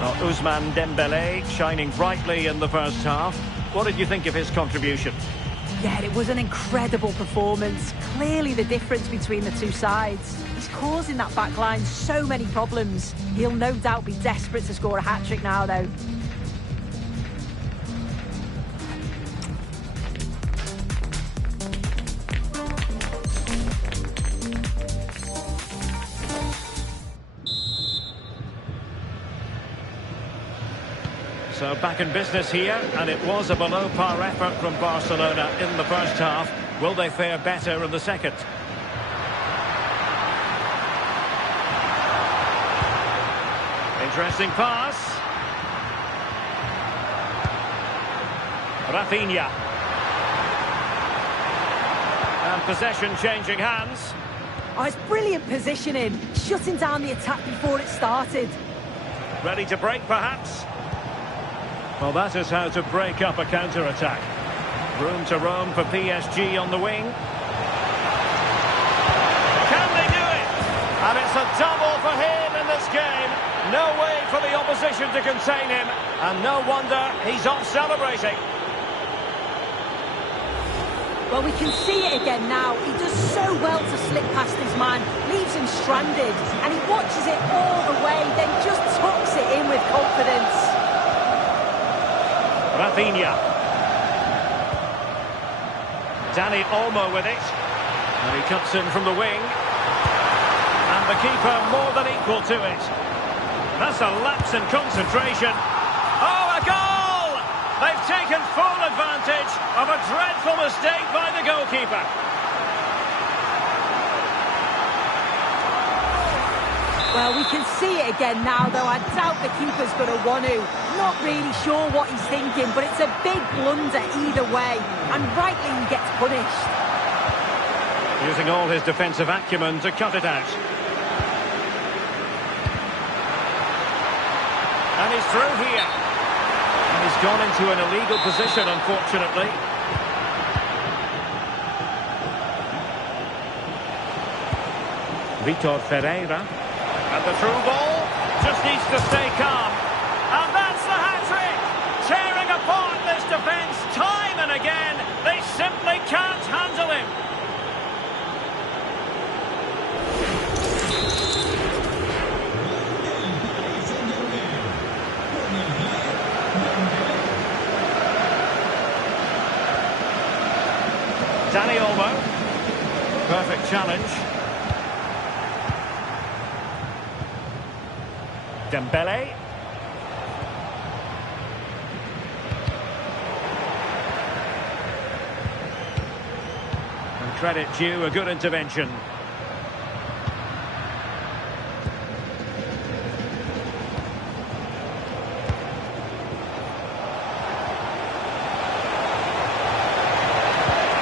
Well, Ousmane Dembélé shining brightly in the first half. What did you think of his contribution? Yeah, it was an incredible performance. Clearly the difference between the two sides. He's causing that back line so many problems. He'll no doubt be desperate to score a hat-trick now, though. So back in business here, and it was a below-par effort from Barcelona in the first half. Will they fare better in the second? Interesting pass. Rafinha. And possession changing hands. Oh, it's brilliant positioning. Shutting down the attack before it started. Ready to break, perhaps? Well, that is how to break up a counter-attack. Room to roam for PSG on the wing. Can they do it? And it's a double for him in this game. No way for the opposition to contain him. And no wonder he's off celebrating. Well, we can see it again now. He does so well to slip past his man, leaves him stranded, and he watches it all the way, then just tucks it in with confidence. Rafinha. Dani Olmo with it. And he cuts in from the wing. And the keeper more than equal to it. That's a lapse in concentration. Oh, a goal! They've taken full advantage of a dreadful mistake by the goalkeeper. Well, we can see it again now, though. I doubt the keeper's going to want to. Not really sure what he's thinking, but it's a big blunder either way. And rightly he gets punished. Using all his defensive acumen to cut it out. And he's through here. And he's gone into an illegal position, unfortunately. Vitor Ferreira. And the through ball just needs to stay calm. And that's the hat-trick! Tearing apart this defence time and again. They simply can't handle him. Dani Olmo. Perfect challenge. Dembele. And credit due, a good intervention.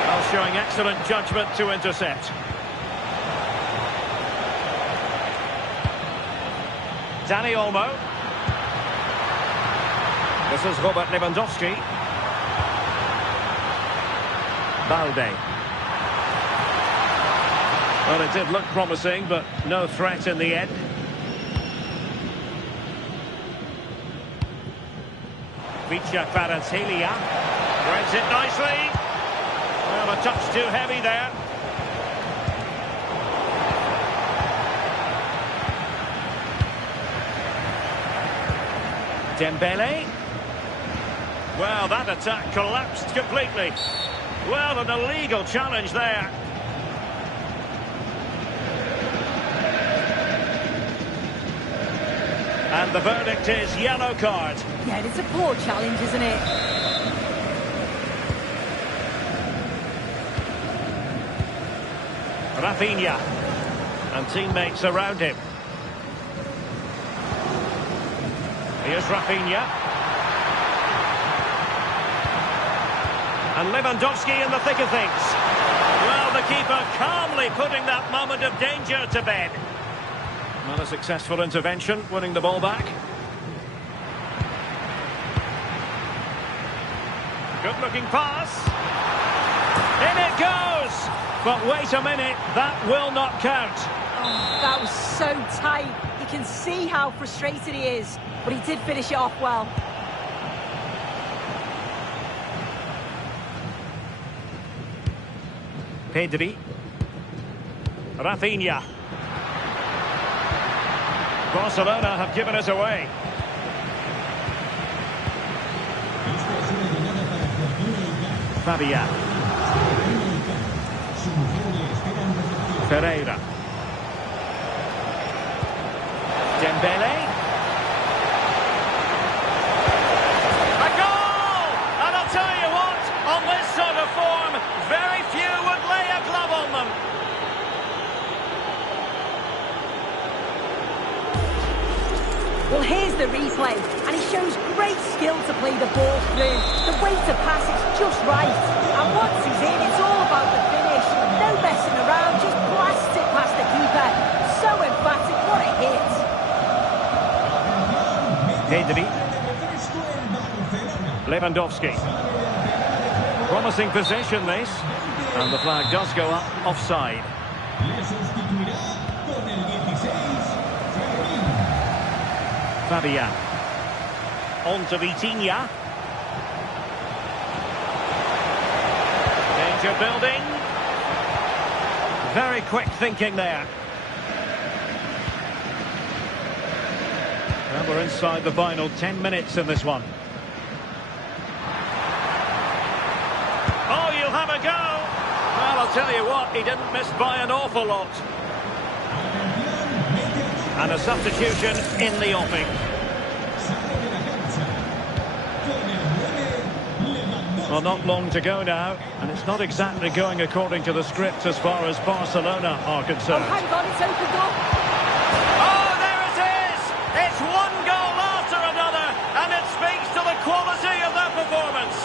Well, showing excellent judgment to intercept. Dani Olmo. This is Robert Lewandowski. Balde. Well, it did look promising, but no threat in the end. Vicha Kvaratskhelia. Threads it nicely. Well, a touch too heavy there. Dembele. Well, that attack collapsed completely. Well, an illegal challenge there. And the verdict is yellow card. Yeah, it's a poor challenge, isn't it? Rafinha. And teammates around him. Here's Rafinha. And Lewandowski in the thick of things. Well, the keeper calmly putting that moment of danger to bed. Not a successful intervention, winning the ball back. Good-looking pass. In it goes! But wait a minute, that will not count. That was so tight. You can see how frustrated he is, but he did finish it off well. Pedri. Rafinha. Barcelona have given us away. Fabian. Ferreira. Dembele. A goal! And I'll tell you what, on this sort of form, very few would lay a glove on them. Well, here's the replay, and he shows great skill to play the ball through. The way to pass is just right. And once he's in, it's all about the finish. No messing around, just blast it past the keeper. So emphatic, what a hit. Pedri. Lewandowski. Promising possession, this. And the flag does go up offside. Fabian. On to Vitinha. Danger building. Very quick thinking there. And we're inside the final 10 minutes in this one. Oh, you'll have a go. Well, I'll tell you what, he didn't miss by an awful lot. And a substitution in the offing. Well, not long to go now, and it's not exactly going according to the script as far as Barcelona are concerned. Oh, hang on, it's opened up. Oh, there it is! It's one goal after another, and it speaks to the quality of their performance.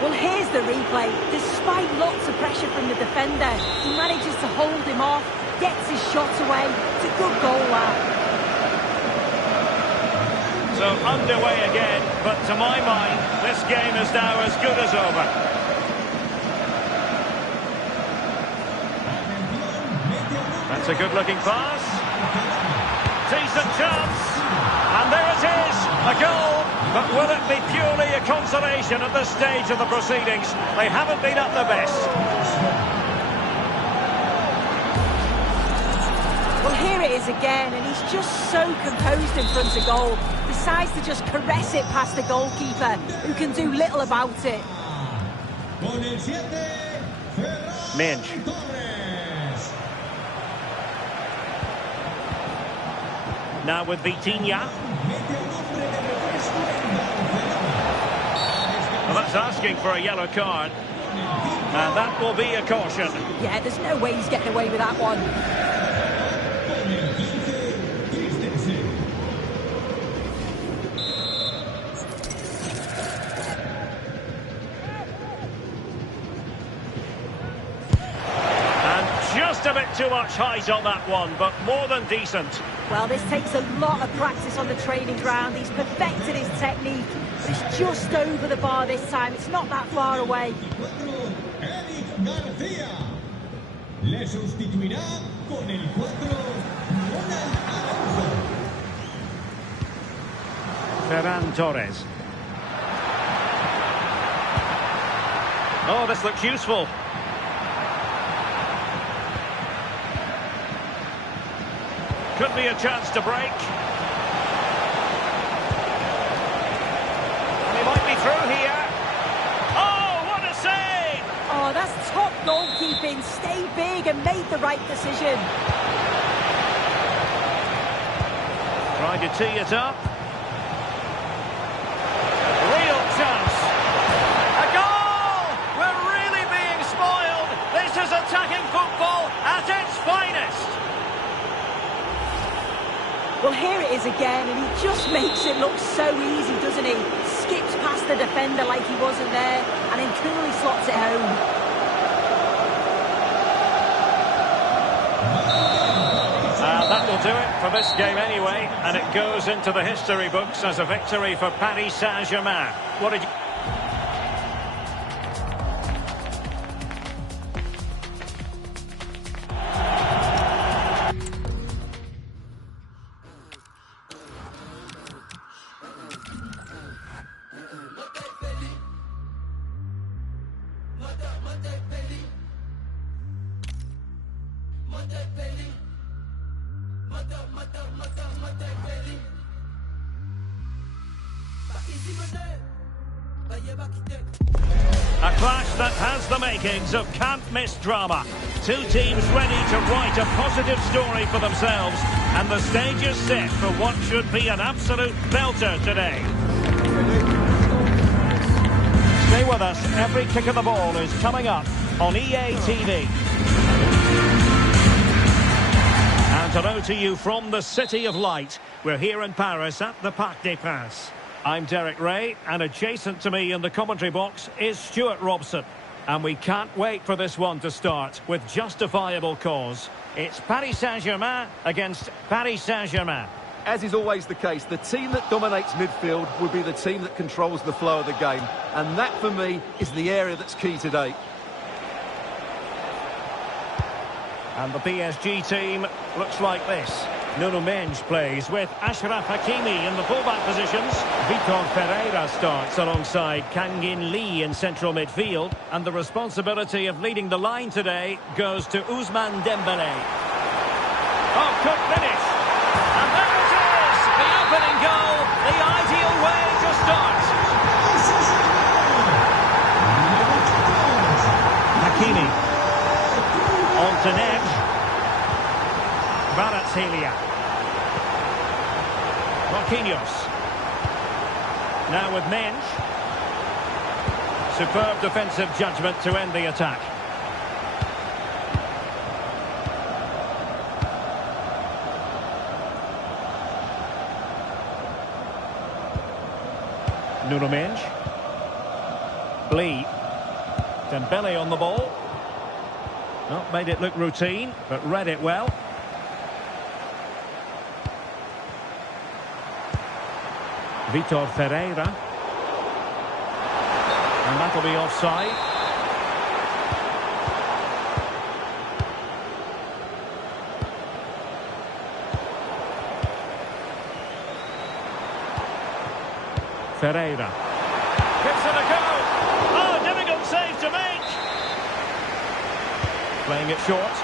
Well, here's the replay. Despite lots of pressure from the defender, he manages to hold him off, gets his shot away. It's a good goal, that. So underway again, but to my mind, this game is now as good as over. That's a good-looking pass. Decent chance. And there it is, a goal. But will it be purely a consolation at this stage of the proceedings? They haven't been at their best. Well, here it is again, and he's just so composed in front of goal. Decides to just caress it past the goalkeeper, who can do little about it. Minge. Now with Vitinha. Well, that's asking for a yellow card. And that will be a caution. Yeah, there's no way he's getting away with that one. Just a bit too much height on that one, but more than decent. Well, this takes a lot of practice on the training ground. He's perfected his technique. It's just over the bar this time. It's not that far away. Ferran Torres. Oh, this looks useful. Could be a chance to break. And he might be through here. Oh, what a save! Oh, that's top goalkeeping. Stay big and made the right decision. Trying to tee it up. Real chance. A goal! We're really being spoiled. This is attacking football at its finest. Well, here it is again, and he just makes it look so easy, doesn't he? Skips past the defender like he wasn't there, and then coolly slots it home. That will do it for this game anyway, and it goes into the history books as a victory for Paris Saint-Germain. What did you... A clash that has the makings of can't-miss drama. Two teams ready to write a positive story for themselves, and the stage is set for what should be an absolute belter today. Stay with us. Every kick of the ball is coming up on EA TV. And hello to you from the City of Light. We're here in Paris at the Parc des Princes. I'm Derek Ray, and adjacent to me in the commentary box is Stuart Robson. And we can't wait for this one to start with justifiable cause. It's Paris Saint-Germain against Paris Saint-Germain. As is always the case, the team that dominates midfield will be the team that controls the flow of the game. And that, for me, is the area that's key today. And the PSG team looks like this. Nuno Mendes plays with Achraf Hakimi in the fullback positions. Vitor Pereira starts alongside Kang In Lee in central midfield. And the responsibility of leading the line today goes to Ousmane Dembélé. Oh, good finish. And there it is! The opening goal, the ideal way to start. Hakimi. On to Neves. Kvaratskhelia. Marquinhos. Now with Mendes. Superb defensive judgment to end the attack. Nuno Mendes. Lee. Dembele on the ball. Not made it look routine, but read it well. Vitor Pereira. And that'll be offside. Pereira. Gives it a go. Oh, difficult save to make. Playing it short.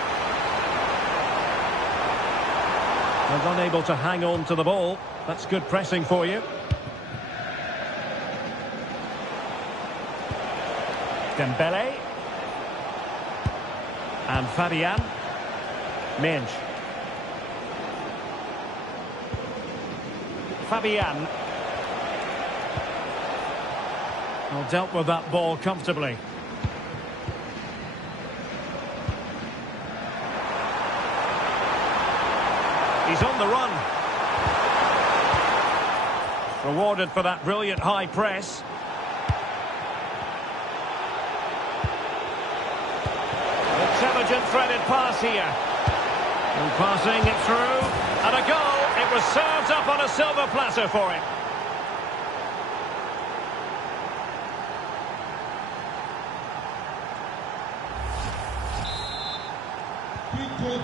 And unable to hang on to the ball. That's good pressing for you. Dembele. And Fabian. Mendes. Fabian. Well, dealt with that ball comfortably. He's on the run. Rewarded for that brilliant high press. Intelligent threaded pass here. And passing it through. And a goal. It was served up on a silver platter for him.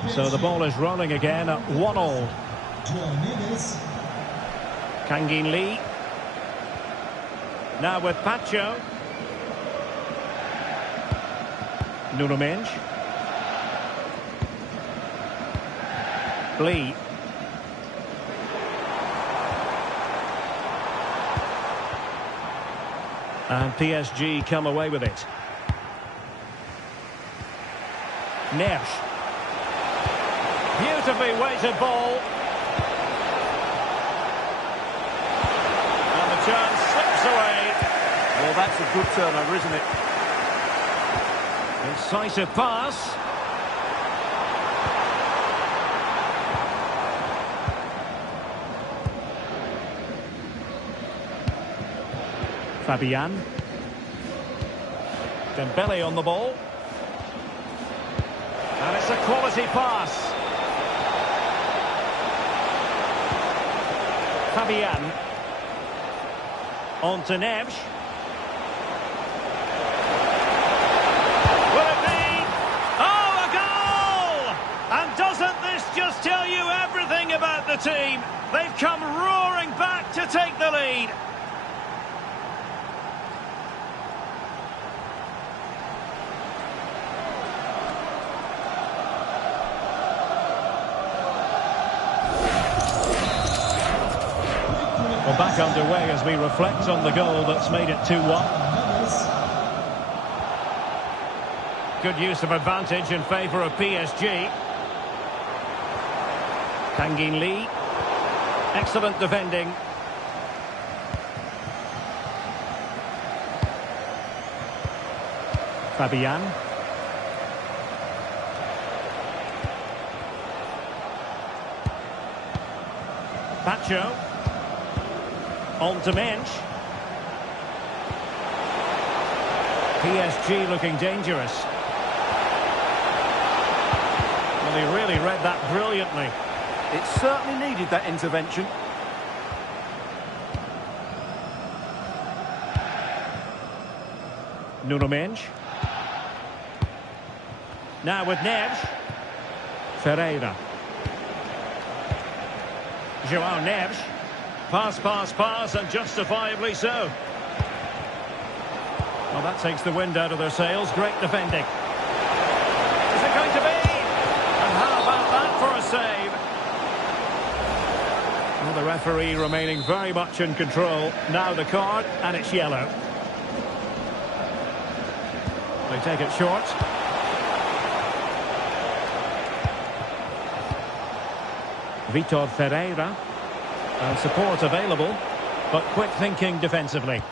So the ball is rolling again at 1-1. Kang In Lee. Now with Pacho. Nuno Mendes. Lee. And PSG come away with it. Neves. Beautifully weighted ball. And the chance slips away. Well, that's a good turnover, isn't it? Incisive pass. Fabian. Dembele on the ball. And it's a quality pass. Fabian. On to Neves. Will it be? Oh, a goal! And doesn't this just tell you everything about the team? They've come roaring back to take the lead. Well, back underway as we reflect on the goal that's made it 2-1. Good use of advantage in favour of PSG. Kangin Lee. Excellent defending. Fabian. Pacho. On to Mensch. PSG looking dangerous. Well, he really read that brilliantly. It certainly needed that intervention. Nuno Mensch. Now with Neves. Ferreira. João Neves. Pass, and justifiably so. Well, that takes the wind out of their sails. Great defending. Is it going to be? And how about that for a save? Well, the referee remaining very much in control. Now the card, and it's yellow. They take it short. Vitor Ferreira. And support available, but quick thinking defensively.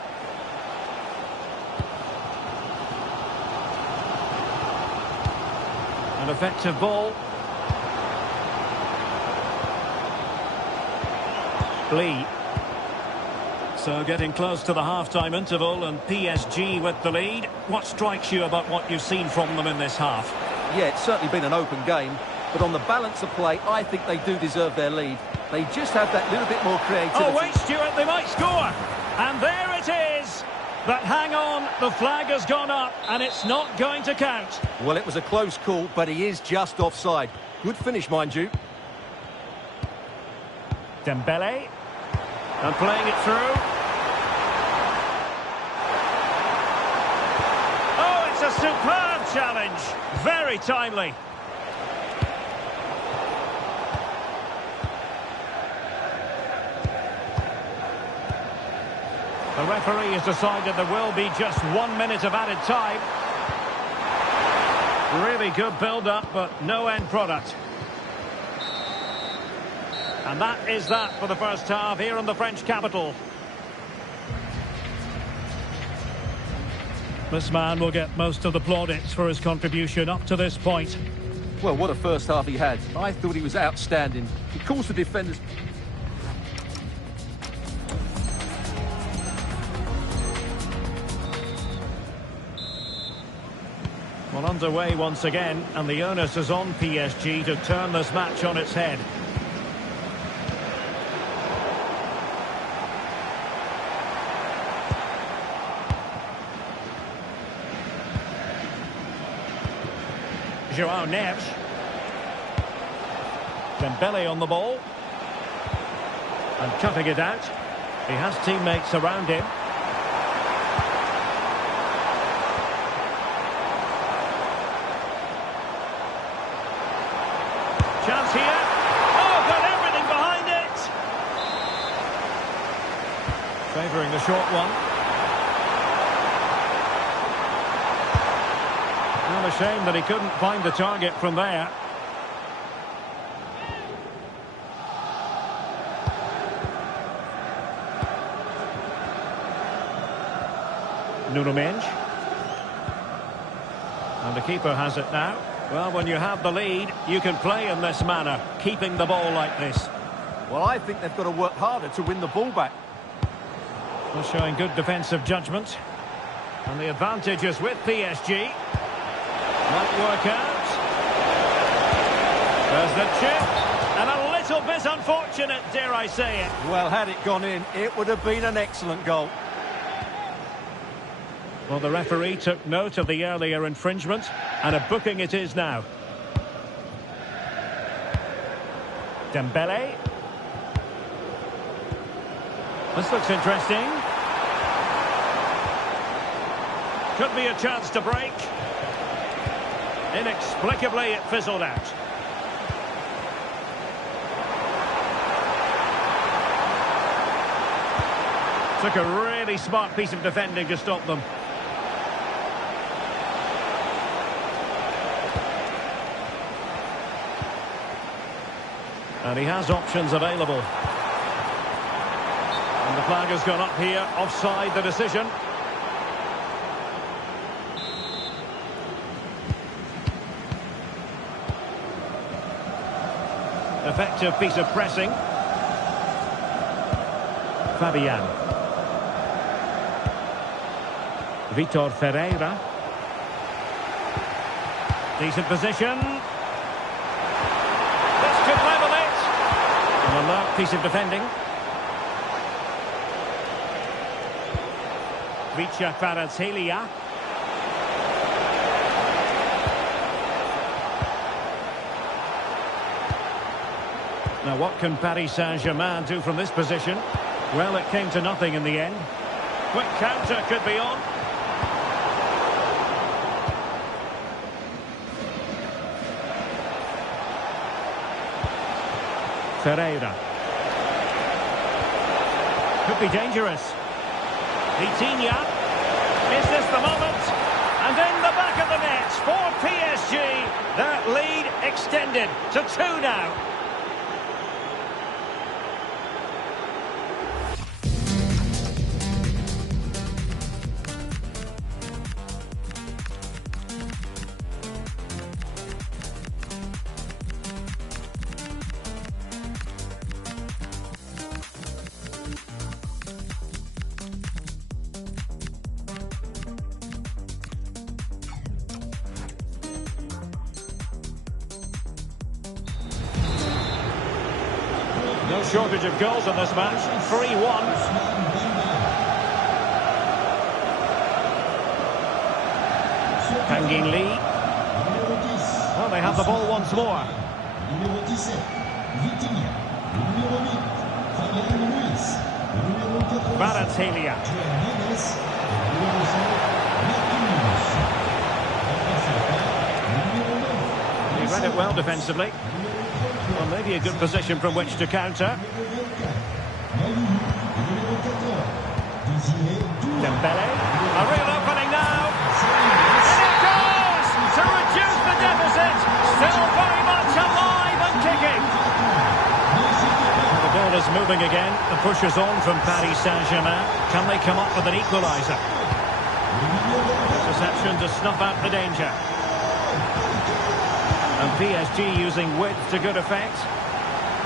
An effective ball. Lee. So getting close to the half-time interval and PSG with the lead. What strikes you about what you've seen from them in this half? Yeah, it's certainly been an open game, but on the balance of play, I think they do deserve their lead. They just have that little bit more creativity. Oh, wait, Stuart, they might score. And there it is. But hang on, the flag has gone up, and it's not going to count. Well, it was a close call, but he is just offside. Good finish, mind you. Dembele. And playing it through. Oh, it's a superb challenge. Very timely. The referee has decided there will be just 1 minute of added time. Really good build-up, but no end product. And that is that for the first half here in the French capital. This man will get most of the plaudits for his contribution up to this point. Well, what a first half he had. I thought he was outstanding. He calls the defenders... Well, underway once again, and the onus is on PSG to turn this match on its head. João Neves. Dembele on the ball. And cutting it out. He has teammates around him. Chance here. Oh, got everything behind it. Favouring the short one. Well, a shame that he couldn't find the target from there. Nuno Mensch. And the keeper has it now. Well, when you have the lead, you can play in this manner, keeping the ball like this. Well, I think they've got to work harder to win the ball back. Well, showing good defensive judgment. And the advantage is with PSG. Might work out. There's the chip. And a little bit unfortunate, dare I say it. Well, had it gone in, it would have been an excellent goal. Well, the referee took note of the earlier infringement, and a booking it is now. Dembele. This looks interesting. Could be a chance to break. Inexplicably, it fizzled out. Took a really smart piece of defending to stop them. And he has options available. And the flag has gone up here, offside the decision. Effective piece of pressing. Fabian. Vitor Ferreira. Decent position. This could level it. An alert piece of defending. Vicha Kvaratskhelia. Now what can Paris Saint-Germain do from this position? Well, it came to nothing in the end. Quick counter could be on. Ferreira. Could be dangerous. Vitinha. Is this the moment? And in the back of the net for PSG. That lead extended to 2 now. No shortage of goals in this match. 3-1. Kangin Lee. Well, they have the ball once more. Kvaratskhelia. He read it well defensively. Well, maybe a good position from which to counter. Dembele. A real opening now. And it goes to reduce the deficit. Still very much alive and kicking. The ball is moving again. The push is on from Paris Saint-Germain. Can they come up with an equaliser? Interception to snuff out the danger. And PSG using width to good effect.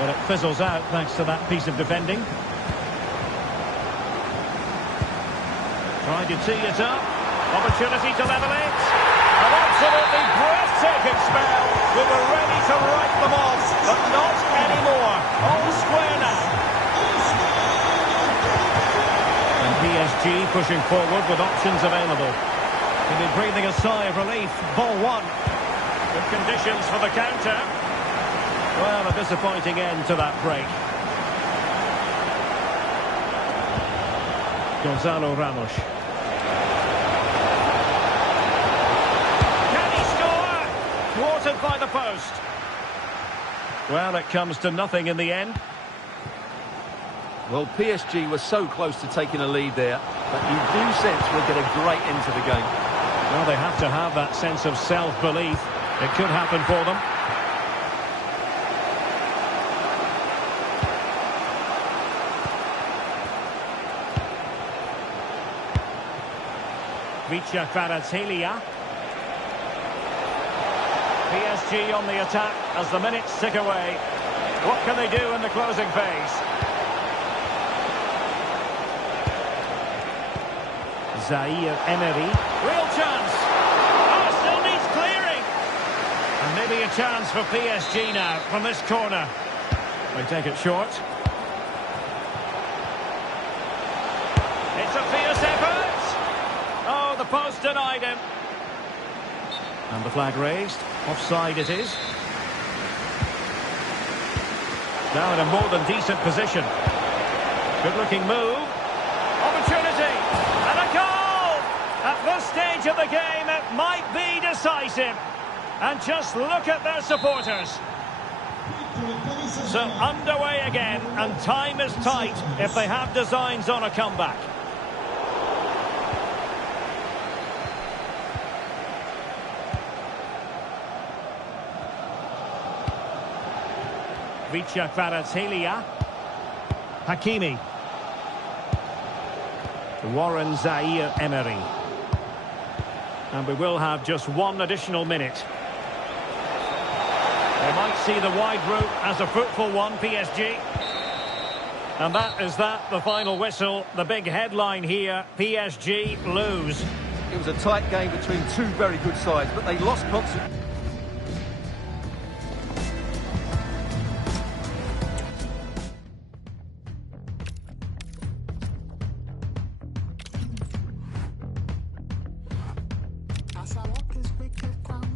But it fizzles out thanks to that piece of defending. Trying to tee it up. Opportunity to level it. An absolutely breathtaking spell. We were ready to write them off, but not anymore. All square now. And PSG pushing forward with options available. He'll be breathing a sigh of relief. Ball one. Good conditions for the counter. Well, a disappointing end to that break. Gonzalo Ramos. Can he score? Thwarted by the post. Well, it comes to nothing in the end. Well, PSG were so close to taking a lead there, but you do sense we'll get a great end to the game. Well, they have to have that sense of self-belief. It could happen for them. Vicha Kvaratskhelia. PSG on the attack as the minutes tick away. What can they do in the closing phase? Zaire Emery. Real chance. Oh, still needs clearing. And maybe a chance for PSG now from this corner. They take it short. It's a fierce effort. Oh, the post denied him. And the flag raised. Offside it is. Now in a more than decent position. Good-looking move. Opportunity. And a goal! At this stage of the game, it might be decisive. And just look at their supporters. So underway again, and time is tight if they have designs on a comeback. Vicha Kvaratskhelia. Hakimi. Warren Zaire-Emery. And we will have just one additional minute. They might see the wide route as a fruitful one, PSG. And that is that, the final whistle. The big headline here, PSG lose. It was a tight game between two very good sides, but they lost concentration. As I walk this wicked ground.